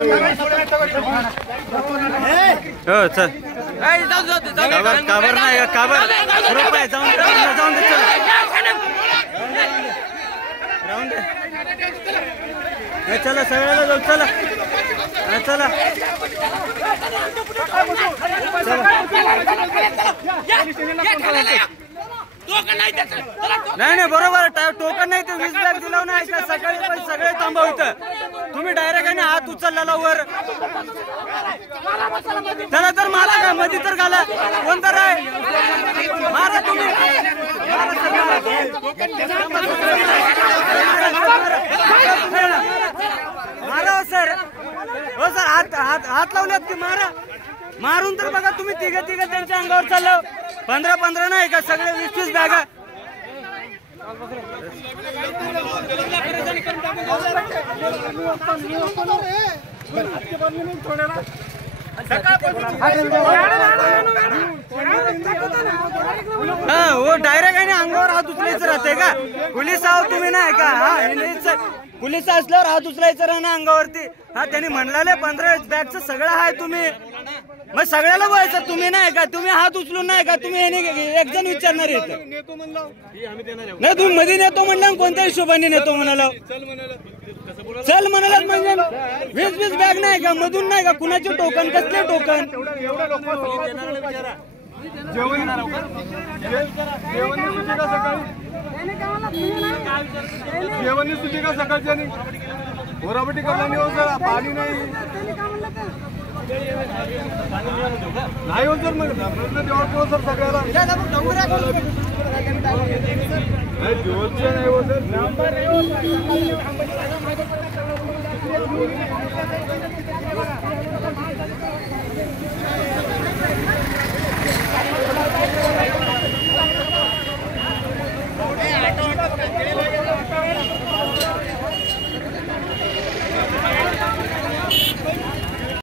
हो चल काबर नाही काबर रुपये जाऊन जाऊन दे चल राऊंड दे चला सगळ्याला जाऊ चला चला नाही नाही बरोबर टोकन नाही ते 20 बॅग दिला नाही का सकाळी पण सगळे थांबव इथं तुम्ही डायरेक्ट आहे हात उचलला वर चला तर मारा का मध्ये तर घाला कोण तर आहे मारा तुम्ही मारा हो सर हात हात हात लावल्यात की मारा मारून तर बघा तुम्ही तिघं त्यांच्या अंगावर चाललं 15 नाही का सगळे 20 बॅगा हो डायरेक्ट आहे अंगावर हात उचलायचं राहते का पोलीस आहो तुम्ही नाही का हा पोलीस असल्यावर हात उचलायचं राहा ना अंगावरती हा त्यांनी म्हणलेले 15 बॅगचं सगळं आहे तुम्ही मग सगळ्याला बोलायचं तुम्ही नाही का तुम्ही हात उचलून नाही का तुम्ही एक जण विचारणार येत नाही तुम्ही मध्ये नेतो म्हणलं कोणत्या हिशोबाने नेतो म्हणाला चल म्हणाला म्हणजे 20 बॅग नाही का मधून नाही का कुणाचे टोकन कसले टोकन जेवण सुद्धा का सकाळच्या बोराबटी करणार नाही हो सर पाणी नाही नाही हो सर मग देवा सर सगळ्याला दिवसच्या नाही हो सर